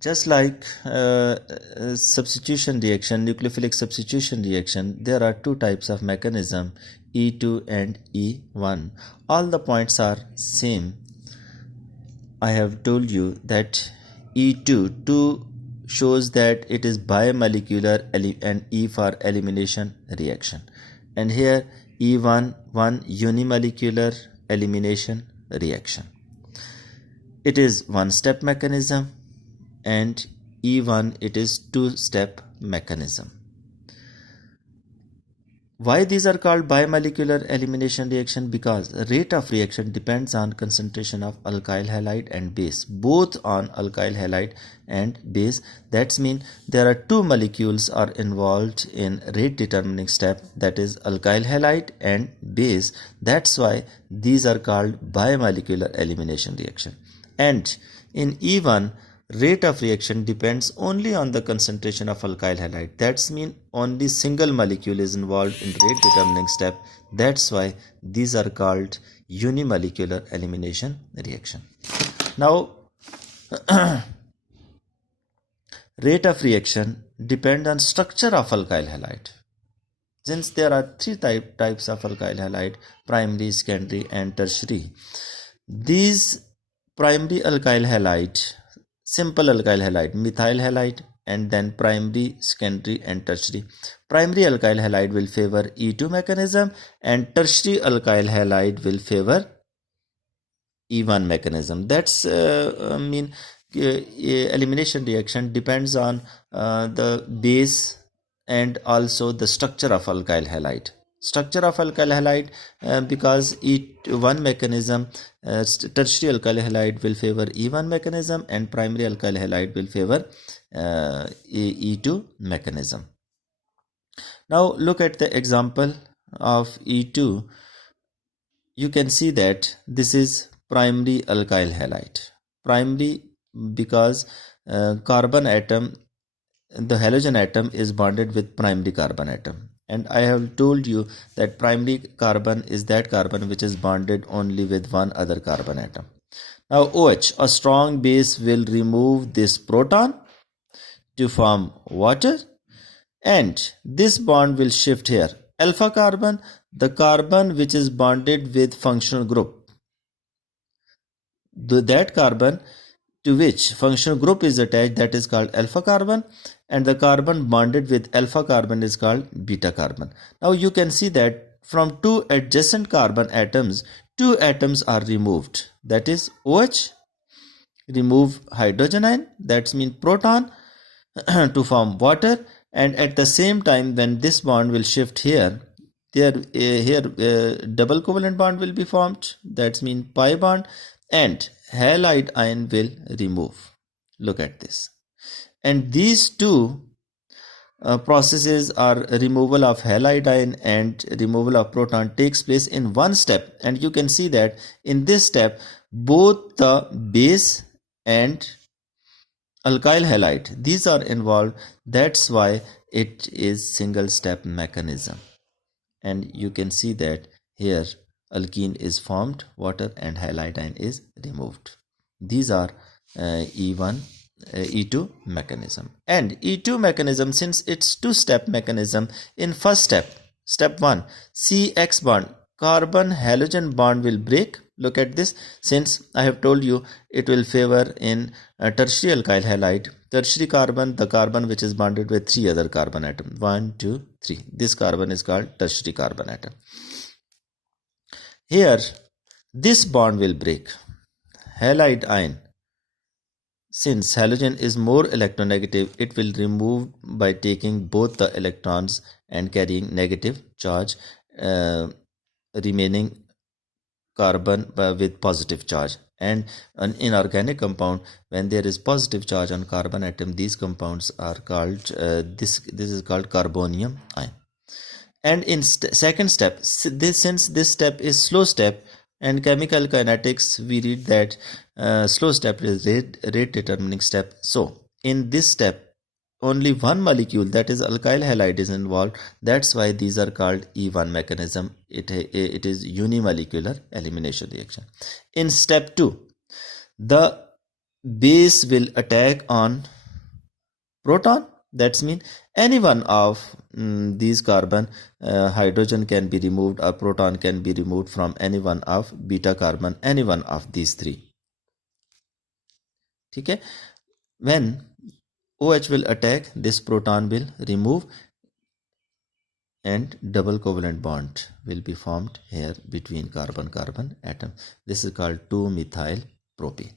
Just like substitution reaction, nucleophilic substitution reaction, there are two types of mechanism, E2 and E1. All the points are same. I have told you that E2 shows that it is bimolecular and E for elimination reaction. And here E1, one unimolecular elimination reaction. It is one-step mechanism, and E1 it is two-step mechanism. Why these are called bimolecular elimination reaction? Because rate of reaction depends on concentration of alkyl halide and base, both on alkyl halide and base. That's mean there are two molecules are involved in rate determining step, that is alkyl halide and base. That's why these are called bimolecular elimination reaction. And in E1, rate of reaction depends only on the concentration of alkyl halide. That's mean only single molecule is involved in rate determining step. That's why these are called unimolecular elimination reaction. Now, rate of reaction depend on structure of alkyl halide. Since there are three types of alkyl halide, primary, secondary and tertiary. These primary alkyl halide, simple alkyl halide, methyl halide, and then primary, secondary and tertiary. Primary alkyl halide will favor E2 mechanism and tertiary alkyl halide will favor E1 mechanism. That's elimination reaction depends on the base and also the structure of alkyl halide. Structure of alkyl halide, because E1 mechanism, tertiary alkyl halide will favor E1 mechanism and primary alkyl halide will favor E2 mechanism. Now look at the example of E2. You can see that this is primary alkyl halide. Primary because carbon atom, the halogen atom is bonded with primary carbon atom. And I have told you that primary carbon is that carbon which is bonded only with one other carbon atom. Now OH, a strong base, will remove this proton to form water, and this bond will shift here. Alpha carbon, the carbon which is bonded with functional group, that carbon to which functional group is attached, that is called alpha carbon, and the carbon bonded with alpha carbon is called beta carbon. Now you can see that from two adjacent carbon atoms, two atoms are removed, that is OH, remove hydrogen ion, that means proton, to form water, and at the same time when this bond will shift here, here double covalent bond will be formed, that means pi bond, and halide ion will remove. Look at this. And these two processes are removal of halide ion and removal of proton takes place in one step. And you can see that in this step both the base and alkyl halide, these are involved. That's why it is single step mechanism. And you can see that here alkene is formed, water and halide ion is removed. These are E1, E2 mechanism. And E2 mechanism, since it's two-step mechanism, in first step, step 1, CX bond, carbon halogen bond will break. Look at this. Since I have told you it will favor in tertiary alkyl halide, tertiary carbon, the carbon which is bonded with three other carbon atoms, 1, 2, 3. This carbon is called tertiary carbon atom. Here this bond will break. Halide ion, since halogen is more electronegative, it will remove by taking both the electrons and carrying negative charge, remaining carbon with positive charge. And an inorganic compound, when there is positive charge on carbon atom, these compounds are called this is called carbonium ion. And in second step, since this step is slow step, and chemical kinetics we read that slow step is rate determining step. So in this step only one molecule, that is alkyl halide, is involved. That's why these are called E1 mechanism. It is unimolecular elimination reaction. In step 2, the base will attack on proton. That's mean any one of these carbon, hydrogen can be removed or proton can be removed from any one of beta carbon, any one of these three. Okay, when OH will attack, this proton will remove and double covalent bond will be formed here between carbon carbon atom. This is called 2-methyl propane.